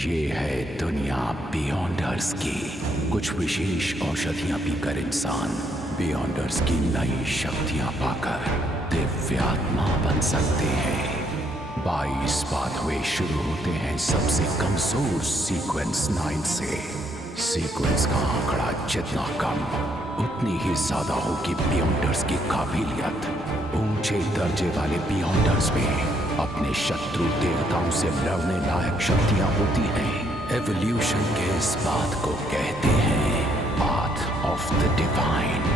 ये है दुनिया बियॉन्डर्स की। कुछ विशेष औषधियां पीकर इंसान बियॉन्डर्स की नई शक्तियां पाकर दिव्यात्मा बन सकते हैं। 22 पाथवे शुरू होते हैं सबसे कमजोर सीक्वेंस 9 से। सीक्वेंस का आंकड़ा जितना कम उतनी ही ज्यादा होगी बियॉन्डर्स की काबिलियत। ऊंचे दर्जे वाले बियॉन्डर्स में अपने शत्रु देवताओं से लड़ने लायक शक्तियां होती हैं। एवोल्यूशन के इस बात को कहते हैं path of the divine.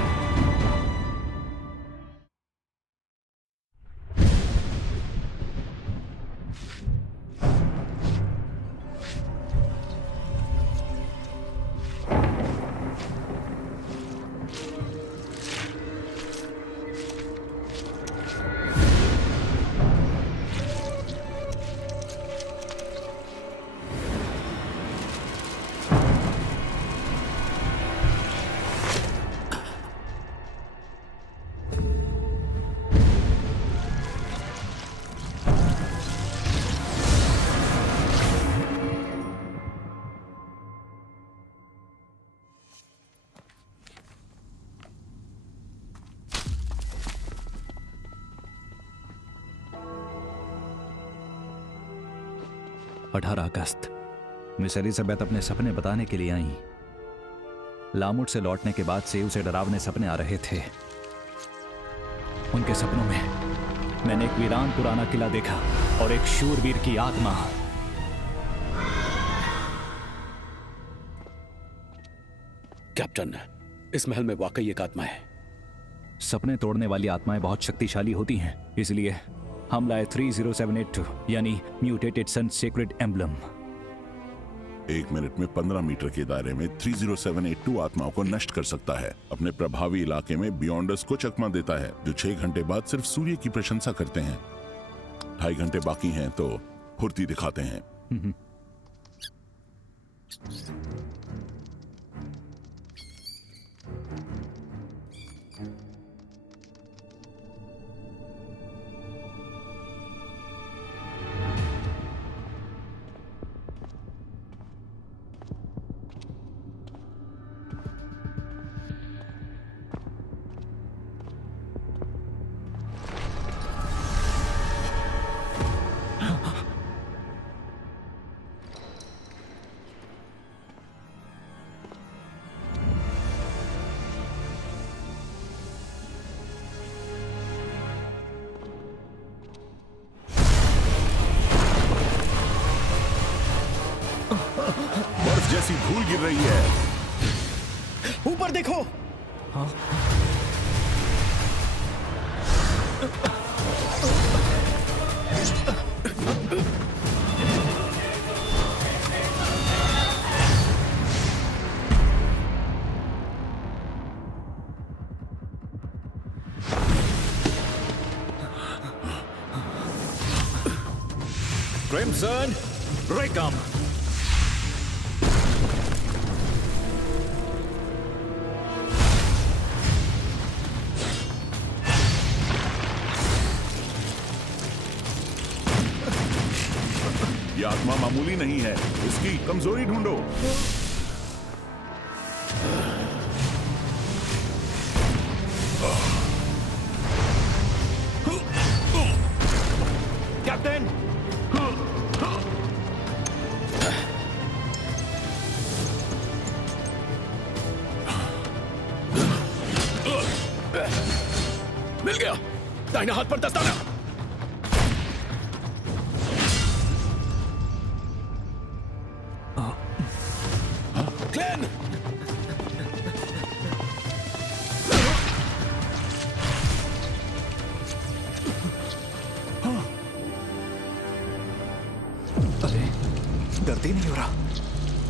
August miss Elizabeth अपने सपने बताने के लिए आई। लामुट से लौटने के बाद से उसे डरावने सपने आ रहे थे। उनके सपनों में मैंने एक वीरान पुराना किला देखा और एक शूरवीर की आत्मा। कैप्टन, इस महल में वाकई एक आत्मा है। सपने तोड़ने वाली आत्माएं बहुत शक्तिशाली होती हैं, इसलिए हम लाए 30782 यानी म्यूटेटेड सन सेक्रेड एम्बलम। 1 मिनट में 15 मीटर के दायरे में 30782 आत्माओं को नष्ट कर सकता है। अपने प्रभावी इलाके में बियॉन्डर्स को चकमा देता है, जो 6 घंटे बाद सिर्फ सूर्य की प्रशंसा करते हैं। 2.5 घंटे बाकी हैं तो फुर्ती दिखाते हैं। जैसी धूल गिर रही है। ऊपर देखो। हाँ? क्रिम्सन रेकम। ये आत्मा मामूली नहीं है, इसकी कमजोरी ढूंढो। कैप्टन, मिल गया। दाहिने हाथ पर दस्ताना। दर्द ही नहीं हो रहा।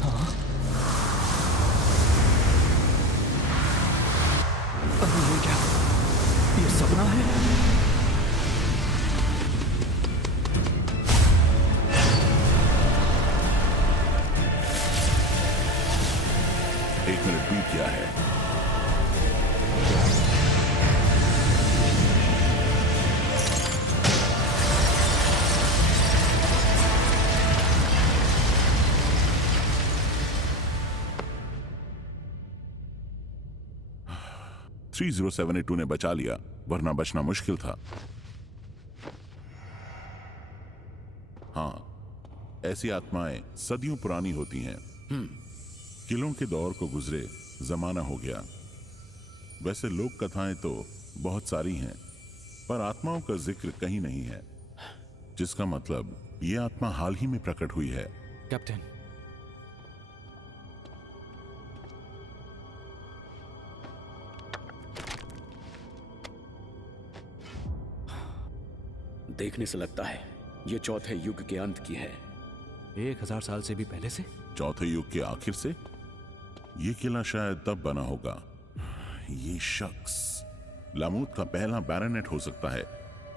हाँ? अरे ये क्या? ये सपना है? एक मिनट बीत गया है। 30782 ने बचा लिया, वरना बचना मुश्किल था। हाँ, ऐसी आत्माएं सदियों पुरानी होती हैं। किलों के दौर को गुजरे जमाना हो गया। वैसे लोक कथाएं तो बहुत सारी हैं, पर आत्माओं का जिक्र कहीं नहीं है, जिसका मतलब ये आत्मा हाल ही में प्रकट हुई है। कैप्टन, देखने से लगता है ये चौथे युग के अंत की है। 1000 साल से भी पहले से? चौथे युग के आखिर से। ये किला शायद तब बना होगा। ये शख्स लामूद का पहला बैरोनेट हो सकता है।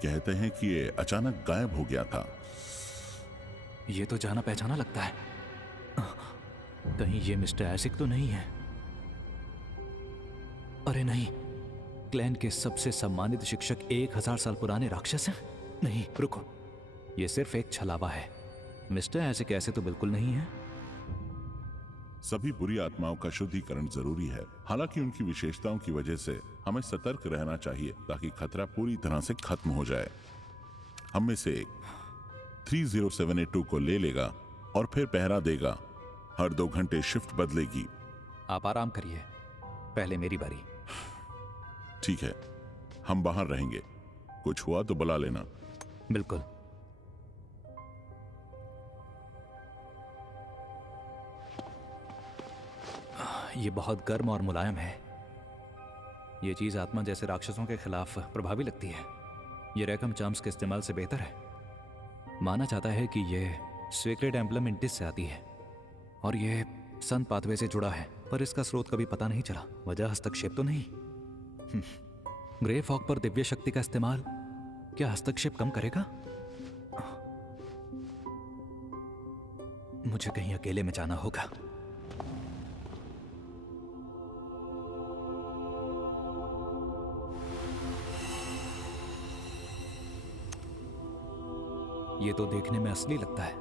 कहते हैं कि ये अचानक गायब हो गया था। ये तो जाना पहचाना लगता है। कहीं ये मिस्टर एसिक तो नहीं है? अरे नहीं, क्लैन के सबसे सम्मानित शिक्षक 1000 साल पुराने राक्षस हैं? नहीं, रुको, ये सिर्फ एक छलावा है। मिस्टर एसिक ऐसे तो बिल्कुल नहीं है। सभी बुरी आत्माओं का शुद्धिकरण जरूरी है। हालांकि उनकी विशेषताओं की वजह से हमें सतर्क रहना चाहिए ताकि खतरा पूरी तरह से खत्म हो जाए। हम में से एक 30782 को ले लेगा और फिर पहरा देगा। हर 2 घंटे शिफ्ट बदलेगी। आप आराम करिए, पहले मेरी बारी। ठीक है, हम बाहर रहेंगे। कुछ हुआ तो बुला लेना। बिल्कुल। ये बहुत गर्म और मुलायम है। ये चीज आत्मा जैसे राक्षसों के खिलाफ प्रभावी लगती है। ये रैकम चार्म्स के इस्तेमाल से बेहतर है। माना जाता है कि ये सेक्रेड एम्बलम इंटिस से आती है और ये सन पाथवे से जुड़ा है, पर इसका स्रोत कभी पता नहीं चला। वजह हस्तक्षेप तो नहीं। ग्रे फॉग पर दिव्य शक्ति का इस्तेमाल क्या हस्तक्षेप कम करेगा? मुझे कहीं अकेले में जाना होगा। ये तो देखने में असली लगता है।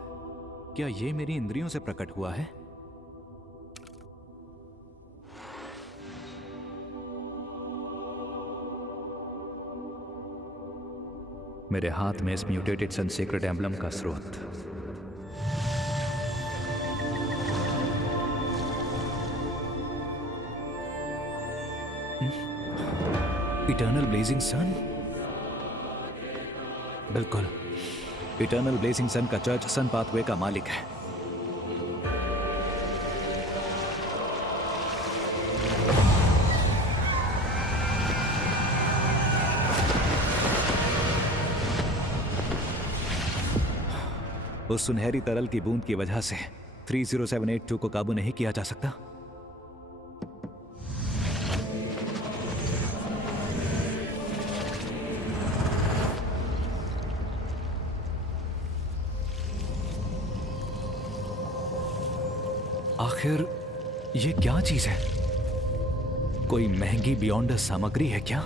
क्या ये मेरी इंद्रियों से प्रकट हुआ है? मेरे हाथ में इस म्यूटेटेड सन सीक्रेट एम्बलम का स्रोत। इटर्नल ब्लेजिंग सन? बिल्कुल, इटर्नल ब्लेजिंग सन का चर्च सन पाथवे का मालिक है। उस सुनहरी तरल की बूंद की वजह से 30782 को काबू नहीं किया जा सकता। आखिर ये क्या चीज है? कोई महंगी बियॉन्डर सामग्री है क्या?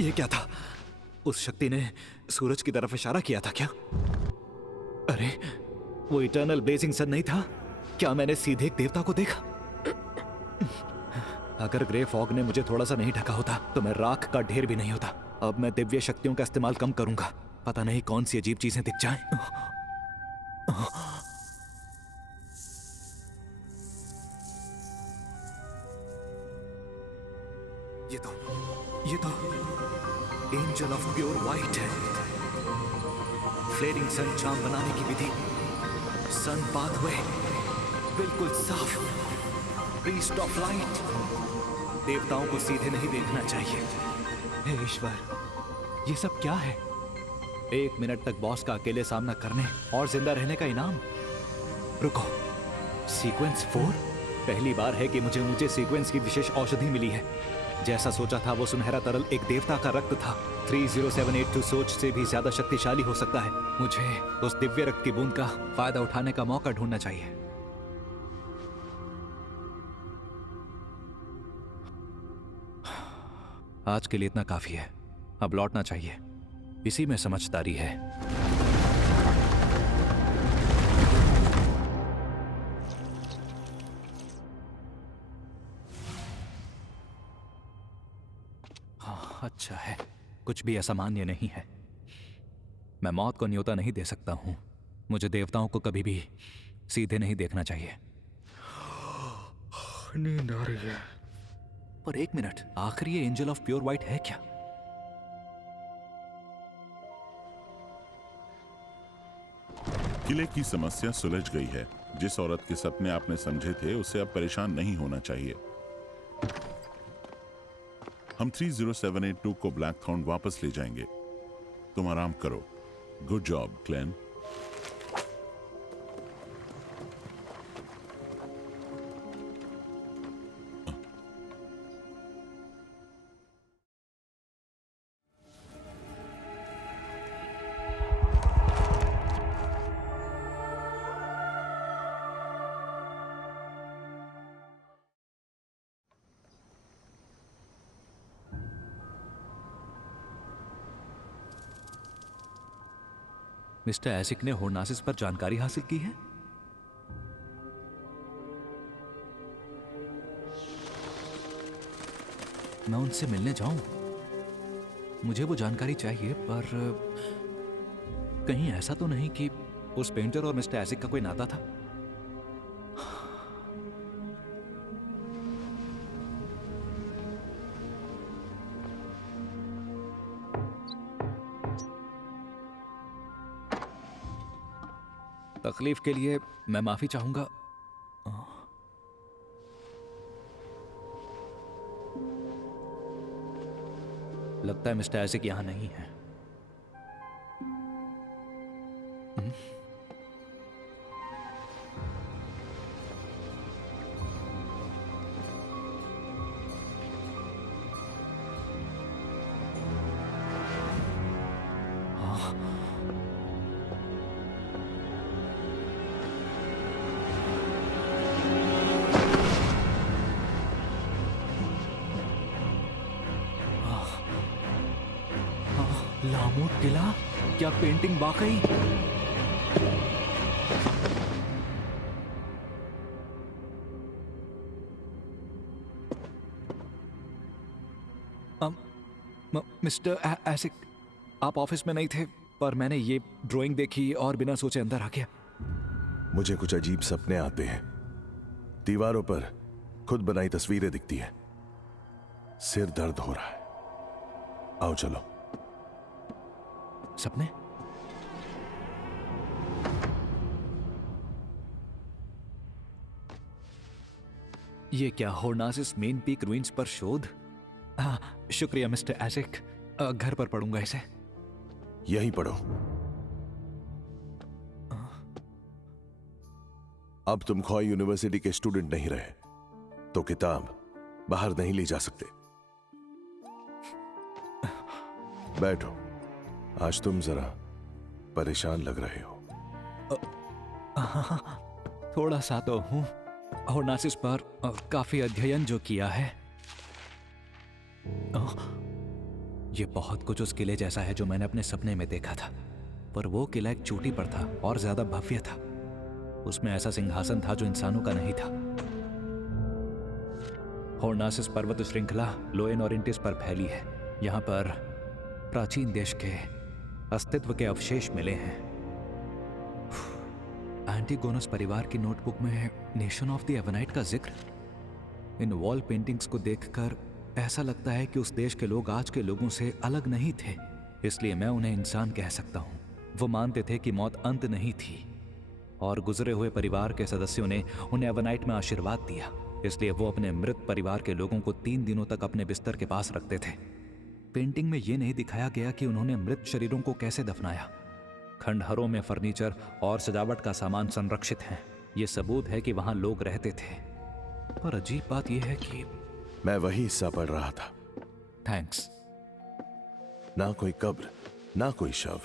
ये क्या था? उस शक्ति ने सूरज की तरफ इशारा किया था क्या? अरे, वो इटर्नल ब्लेजिंग सन नहीं था? क्या मैंने सीधे एक देवता को देखा? अगर ग्रे फॉग ने मुझे थोड़ा सा नहीं ढका होता तो मैं राख का ढेर भी नहीं होता। अब मैं दिव्य शक्तियों का इस्तेमाल कम करूंगा पता नहीं कौन सी अजीब चीजें दिख जाएं। ये तो एंजल ऑफ प्योर वाइट है। फ्लेरिंग सन चार्म बनाने की विधि, सन पाथवे बिल्कुल साफ, प्रीस्ट ऑफ लाइट। देवताओं को सीधे नहीं देखना चाहिए। हे ईश्वर, ये सब क्या है? 1 मिनट तक बॉस का अकेले सामना करने और जिंदा रहने का इनाम। रुको, सीक्वेंस 4? पहली बार है कि मुझे ऊंचे सीक्वेंस की विशेष औषधि मिली है। जैसा सोचा था वो सुनहरा तरल एक देवता का रक्त था। 30782 सोच से भी ज्यादा शक्तिशाली हो सकता है। मुझे उस दिव्य रक्त की बूंद का फायदा उठाने का मौका ढूंढना चाहिए। आज के लिए इतना काफी है, अब लौटना चाहिए। इसी में समझदारी है। हाँ, अच्छा है, कुछ भी असामान्य नहीं है। मैं मौत को न्योता नहीं दे सकता हूं। मुझे देवताओं को कभी भी सीधे नहीं देखना चाहिए। नींद आ रही है। पर 1 मिनट, आखिर ये एंजल ऑफ प्योर वाइट है क्या? किले की समस्या सुलझ गई है। जिस औरत के सपने आपने समझे थे उससे अब परेशान नहीं होना चाहिए। हम 30782 को ब्लैकथॉर्न वापस ले जाएंगे। तुम आराम करो। Good job Klein. मिस्टर एसिक ने होर्नासिस पर जानकारी हासिल की है। मैं उनसे मिलने जाऊं? मुझे वो जानकारी चाहिए, पर कहीं ऐसा तो नहीं कि उस पेंटर और मिस्टर एसिक का कोई नाता था? तकलीफ के लिए मैं माफी चाहूंगा। लगता है मिस्टर एसिक यहां नहीं है। लामूट किला? क्या पेंटिंग वाकई? मिस्टर एसिक, आप ऑफिस में नहीं थे, पर मैंने ये ड्राइंग देखी और बिना सोचे अंदर आ गया। मुझे कुछ अजीब सपने आते हैं। दीवारों पर खुद बनाई तस्वीरें दिखती हैं। सिर दर्द हो रहा है। आओ चलो। सपने? ये क्या होर्नासिस मेन पीक रुइंस पर शोध? हाँ, शुक्रिया मिस्टर एसिक। घर पर पढ़ूंगा इसे। यहीं पढ़ो। अब तुम खॉय यूनिवर्सिटी के स्टूडेंट नहीं रहे, तो किताब बाहर नहीं ले जा सकते। बैठो। आज तुम जरा परेशान लग रहे हो। थोड़ा सा तो हूं। होर्नासिस पर काफी अध्ययन जो किया है। ये बहुत कुछ उस किले जैसा है जो मैंने अपने सपने में देखा था, पर वो किला एक चोटी पर था और ज्यादा भव्य था। उसमें ऐसा सिंहासन था जो इंसानों का नहीं था। होर्नासिस पर्वत श्रृंखला लोएन और इंटिस पर फैली है। यहाँ पर प्राचीन देश के अस्तित्व के अवशेष मिले हैं। एंटीगोनस परिवार की नोटबुक में नेशन ऑफ द एवनाइट का जिक्र। इन वॉल पेंटिंग्स को देखकर ऐसा लगता है कि उस देश के लोग आज के लोगों से अलग नहीं थे, इसलिए मैं उन्हें इंसान कह सकता हूं। वो मानते थे कि मौत अंत नहीं थी, और गुजरे हुए परिवार के सदस्यों ने उन्हें एवनाइट में आशीर्वाद दिया, इसलिए वो अपने मृत परिवार के लोगों को 3 दिनों तक अपने बिस्तर के पास रखते थे। पेंटिंग में ये नहीं दिखाया गया कि उन्होंने मृत शरीरों को कैसे दफनाया। खंडहरों में फर्नीचर और सजावट का सामान संरक्षित है। ये सबूत है कि वहां लोग रहते थे। पर अजीब बात यह है कि मैं वही हिस्सा पढ़ रहा था। थैंक्स। ना कोई कब्र, ना कोई शव।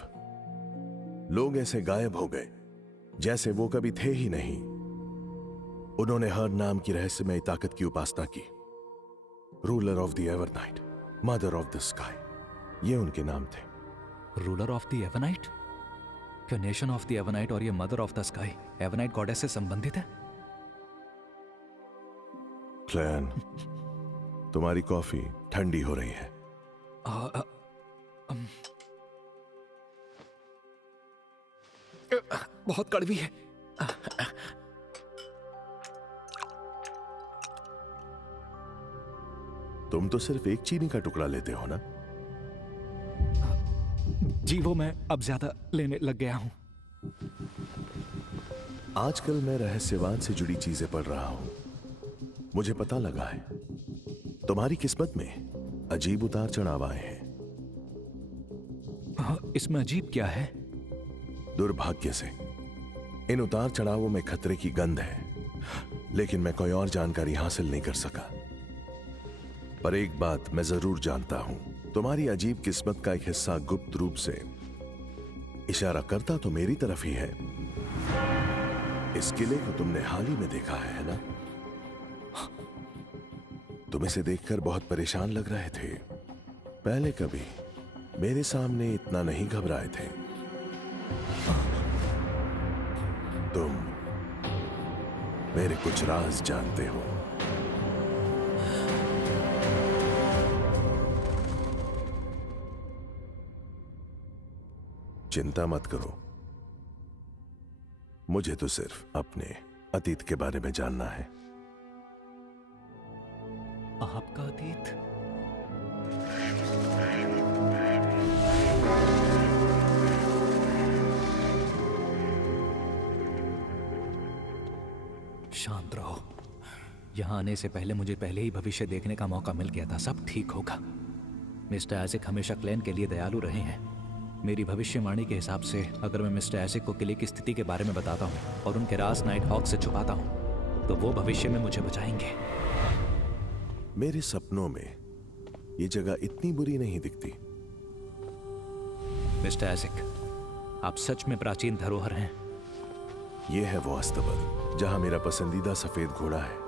लोग ऐसे गायब हो गए जैसे वो कभी थे ही नहीं। उन्होंने हर नाम की रहस्यमय ताकत की उपासना की। Ruler of the Evernight, mother of the sky, ये उनके नाम थे। Ruler of the Avnite? क्या नेशन ऑफ द एवनाइट और ये mother of the sky Avnite goddess से संबंधित है? क्लैन, तुम्हारी कॉफी ठंडी हो रही है। बहुत कड़वी है। तुम तो सिर्फ एक चीनी का टुकड़ा लेते हो ना? जी वो मैं अब ज्यादा लेने लग गया हूं। आजकल मैं रहस्यवाद से जुड़ी चीजें पढ़ रहा हूं। मुझे पता लगा है तुम्हारी किस्मत में अजीब उतार चढ़ाव आए हैं। इसमें अजीब क्या है? दुर्भाग्य से इन उतार चढ़ावों में खतरे की गंध है, लेकिन मैं कोई और जानकारी हासिल नहीं कर सका। पर एक बात मैं जरूर जानता हूं, तुम्हारी अजीब किस्मत का एक हिस्सा गुप्त रूप से इशारा करता तो मेरी तरफ ही है। इस किले को तुमने हाल ही में देखा है ना? तुम इसे देखकर बहुत परेशान लग रहे थे। पहले कभी मेरे सामने इतना नहीं घबराए थे। तुम मेरे कुछ राज जानते हो। चिंता मत करो, मुझे तो सिर्फ अपने अतीत के बारे में जानना है। आपका अतीत? शांत रहो। यहां आने से पहले मुझे पहले ही भविष्य देखने का मौका मिल गया था। सब ठीक होगा। मिस्टर आइजैक हमेशा क्लैन के लिए दयालु रहे हैं। मेरी भविष्यवाणी के हिसाब से अगर मैं मिस्टर आइजैक को किले की स्थिति के बारे में बताता हूं और उनके राज नाइट हॉक से छुपाता हूं, तो वो भविष्य में मुझे बचाएंगे। मेरे सपनों में ये जगह इतनी बुरी नहीं दिखती। मिस्टर आइजैक, आप सच में प्राचीन धरोहर हैं। ये है वो अस्तबल जहां मेरा पसंदीदा सफेद घोड़ा है।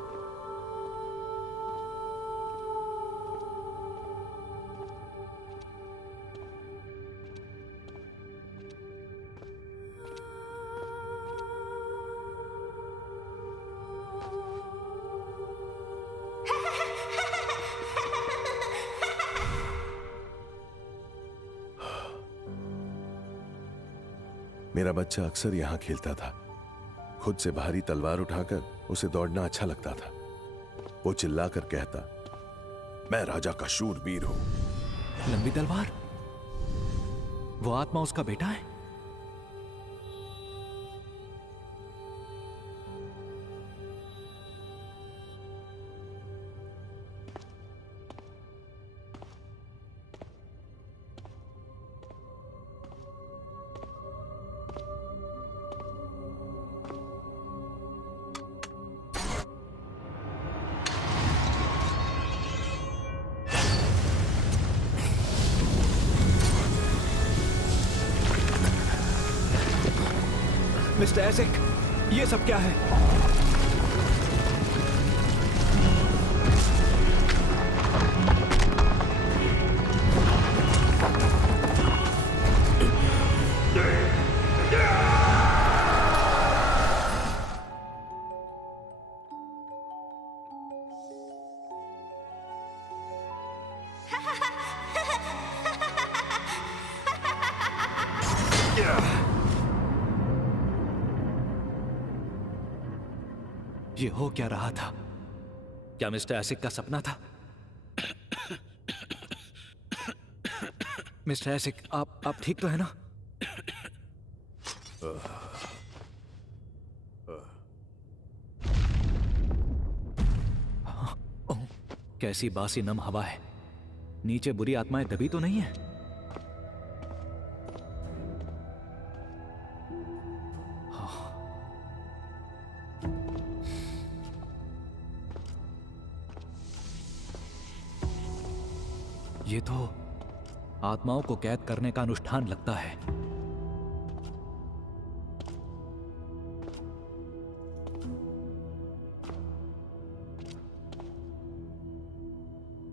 मेरा बच्चा अक्सर यहां खेलता था। खुद से भारी तलवार उठाकर उसे दौड़ना अच्छा लगता था। वो चिल्लाकर कहता, मैं राजा का शूरवीर हूं। लंबी तलवार? वो आत्मा उसका बेटा है? मिस्टर आइजैक, ये सब क्या है? ये हो क्या रहा था? क्या मिस्टर एसिक का सपना था? मिस्टर एसिक, आप ठीक तो है ना? ओह, कैसी बासी नम हवा है। नीचे बुरी आत्माएं दबी तो नहीं है? ये तो आत्माओं को कैद करने का अनुष्ठान लगता है।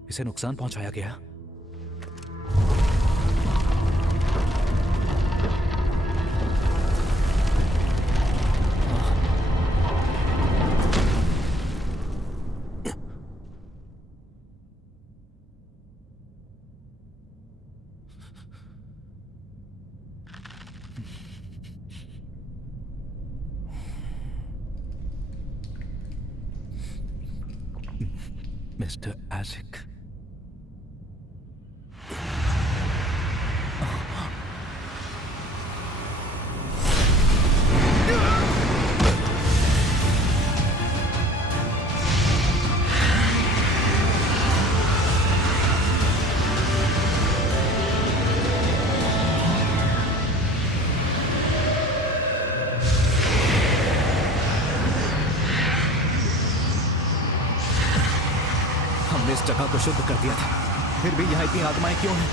इसे नुकसान पहुंचाया गया। मिस्टर एसिक, हमने इस जगह को शुद्ध कर दिया था, फिर भी यहां इतनी आत्माएं क्यों हैं?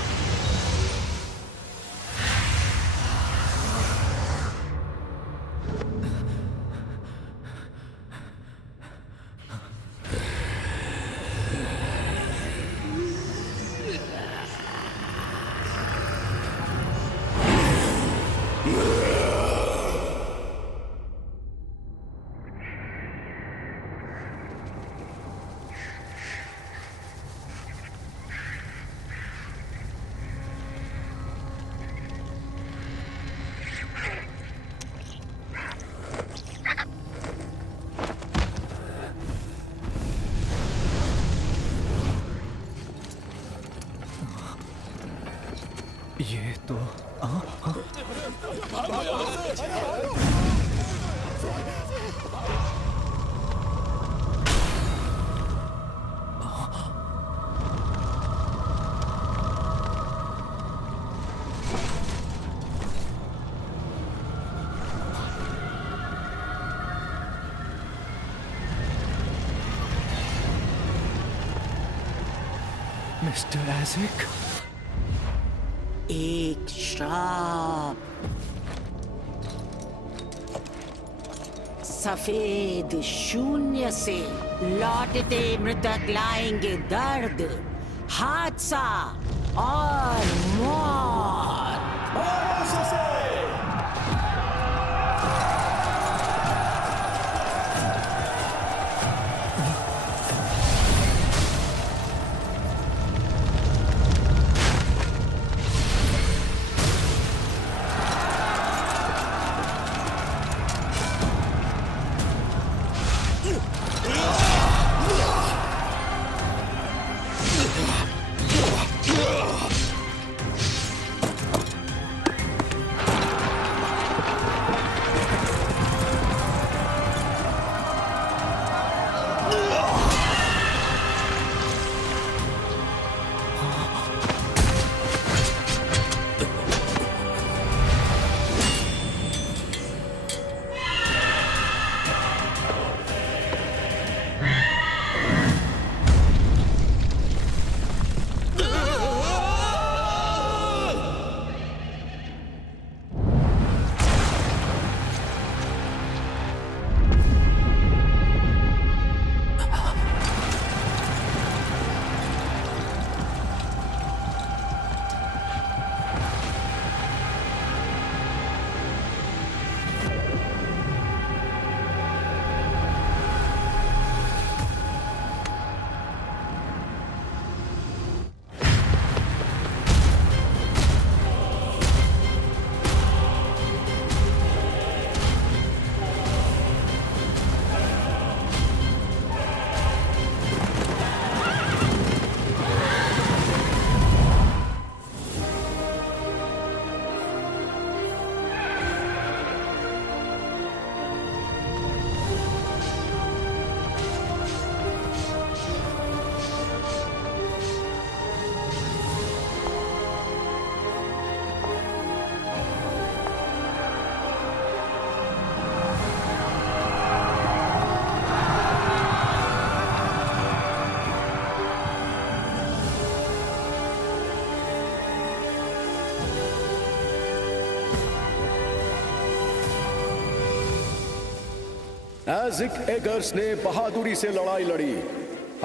ये तो मिस्टर एसिक, एक श्राप। सफेद शून्य से लौटते मृतक लाएंगे दर्द, हादसा और मौत। एजिक एगर्स ने बहादुरी से लड़ाई लड़ी।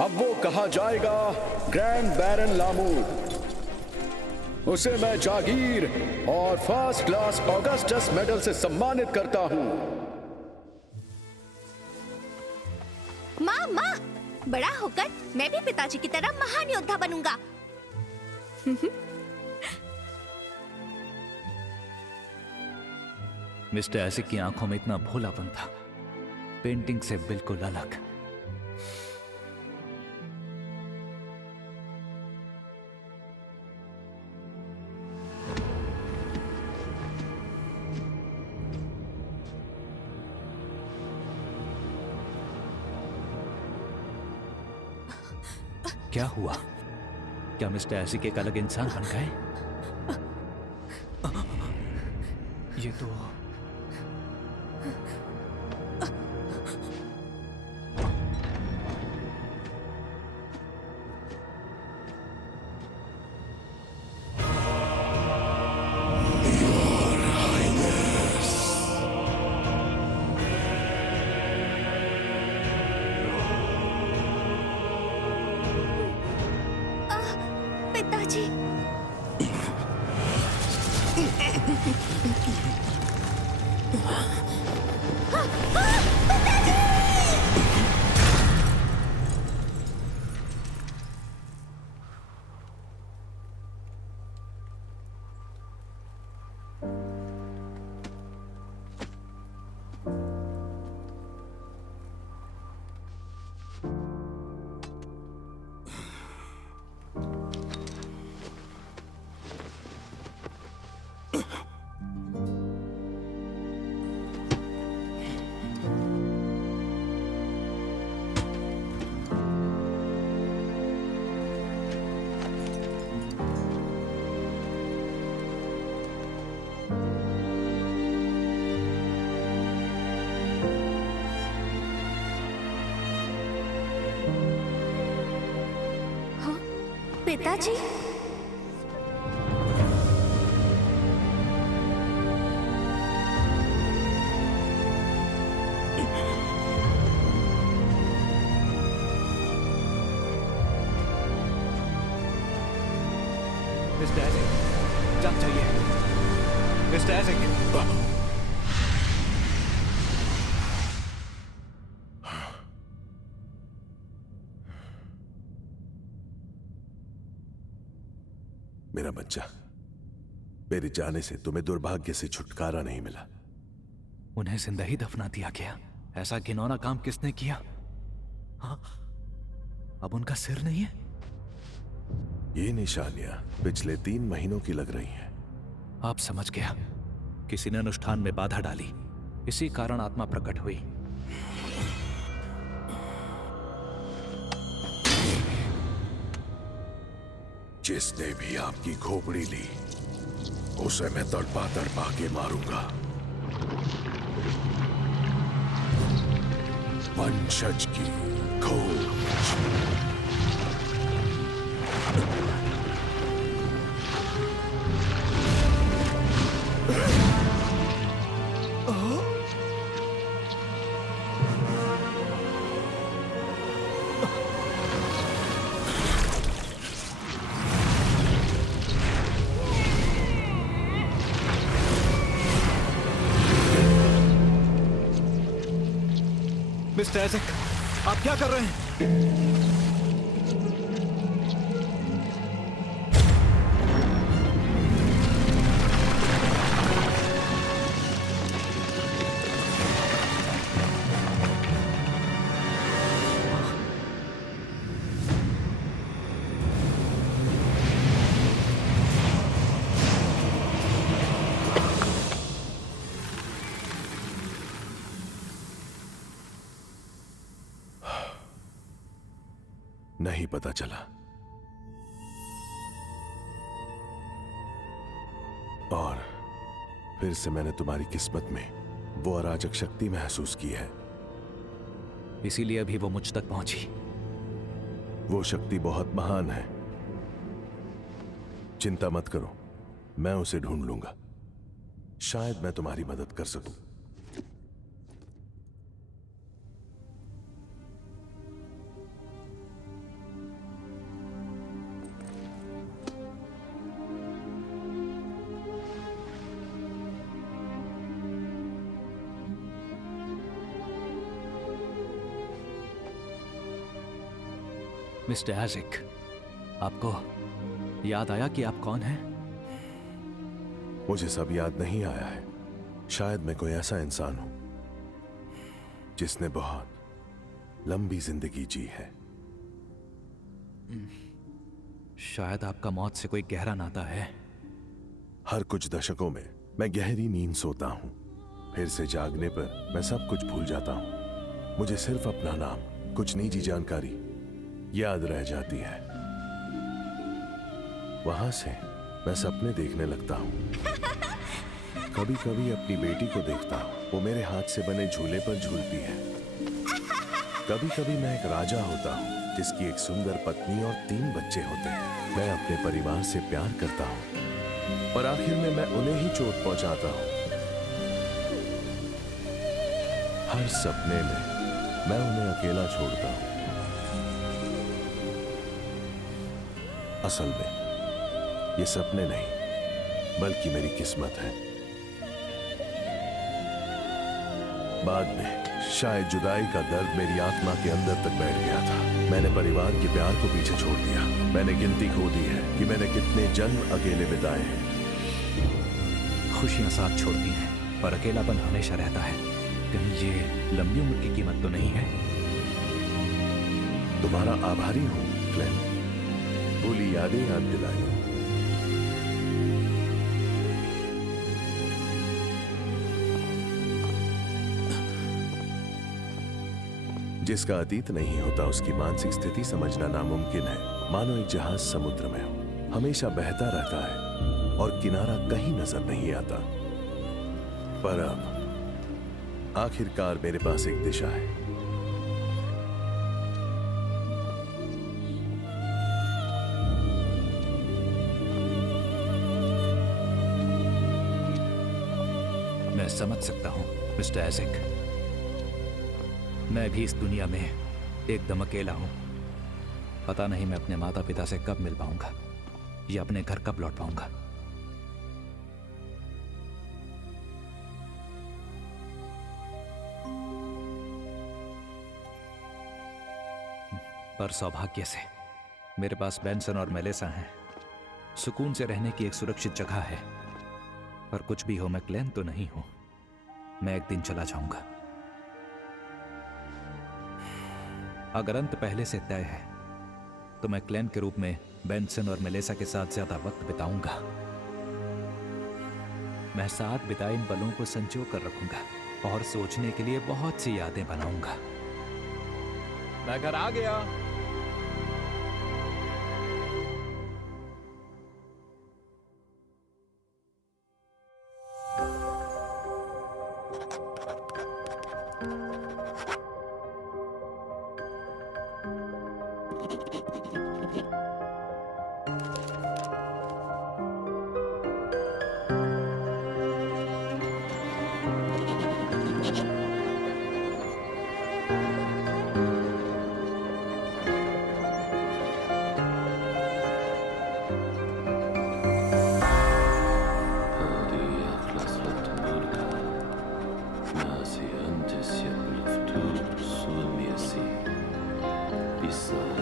अब वो कहा जाएगा ग्रैंड बैरन लामूर। उसे मैं जागीर और फर्स्ट क्लास ऑगस्टस मेडल से सम्मानित करता हूं। माँ, बड़ा होकर मैं भी पिताजी की तरह महान योद्धा बनूंगा। मिस्टर एसिक की आंखों में इतना भोलापन था, पेंटिंग से बिल्कुल अलग। क्या हुआ? क्या मिस्टर एसिक एक अलग इंसान बन गए? ये तो पिताजी। पिताजी, मिस्टर एसिक, जाग जाइए। मिस्टर एसिक, मेरा बच्चा, मेरे जाने से तुम्हें दुर्भाग्य से छुटकारा नहीं मिला। उन्हें जिंदा ही दफना दिया गया। ऐसा घिनौना काम किसने किया? हाँ, अब उनका सिर नहीं है। ये निशानियां पिछले 3 महीनों की लग रही हैं। आप समझ गया, किसी ने अनुष्ठान में बाधा डाली, इसी कारण आत्मा प्रकट हुई। जिसने भी आपकी खोपड़ी ली, उसे मैं तड़पा तड़पा के मारूंगा। वंशज की खोज। मिस्टर एसिक, आप क्या कर रहे हैं? नहीं पता चला। और फिर से मैंने तुम्हारी किस्मत में वो अराजक शक्ति महसूस की है। इसीलिए अभी वो मुझ तक पहुंची। वो शक्ति बहुत महान है। चिंता मत करो, मैं उसे ढूंढ लूंगा। शायद मैं तुम्हारी मदद कर सकूं। मिस्टर आइजैक, आपको याद आया कि आप कौन हैं? मुझे सब याद नहीं आया है। शायद मैं कोई ऐसा इंसान हूं जिसने बहुत लंबी जिंदगी जी है। शायद आपका मौत से कोई गहरा नाता है। हर कुछ दशकों में मैं गहरी नींद सोता हूं, फिर से जागने पर मैं सब कुछ भूल जाता हूं। मुझे सिर्फ अपना नाम, कुछ निजी जानकारी याद रह जाती है। वहां से मैं सपने देखने लगता हूं। कभी कभी अपनी बेटी को देखता हूं, वो मेरे हाथ से बने झूले पर झूलती है। कभी कभी मैं एक राजा होता हूं जिसकी एक सुंदर पत्नी और 3 बच्चे होते हैं। मैं अपने परिवार से प्यार करता हूं और आखिर में मैं उन्हें ही चोट पहुंचाता हूं। हर सपने में मैं उन्हें अकेला छोड़ता हूं। असल में ये सपने नहीं बल्कि मेरी किस्मत है। बाद में शायद जुदाई का दर्द मेरी आत्मा के अंदर तक बैठ गया था। मैंने परिवार के प्यार को पीछे छोड़ दिया। मैंने गिनती खो दी है कि मैंने कितने जन्म अकेले बिताए हैं। खुशियां साथ छोड़ती हैं पर अकेलापन हमेशा रहता है। कहीं ये लंबी उम्र की कीमत तो नहीं है? तुम्हारा आभारी हूं क्लेम, भूली यादें याद दिलाई। जिसका अतीत नहीं होता उसकी मानसिक स्थिति समझना नामुमकिन है। मानो एक जहाज समुद्र में हो, हमेशा बहता रहता है और किनारा कहीं नजर नहीं आता। पर अब आखिरकार मेरे पास एक दिशा है। मैं समझ सकता हूं मिस्टर आइजैक। मैं भी इस दुनिया में एकदम अकेला हूं। पता नहीं मैं अपने माता पिता से कब मिल पाऊंगा या अपने घर कब लौट पाऊंगा। पर सौभाग्य से मेरे पास बेंसन और मेलेसा हैं। सुकून से रहने की एक सुरक्षित जगह है। पर कुछ भी हो, मैं क्लेन तो नहीं हूं। मैं एक दिन चला जाऊंगा। अगर अंत पहले से तय है तो मैं क्लेन के रूप में बेंसन और मेलेसा के साथ ज्यादा वक्त बिताऊंगा। मैं साथ बिताए इन पलों को संजो कर रखूंगा और सोचने के लिए बहुत सी यादें बनाऊंगा। मैं घर आ गया। Peace.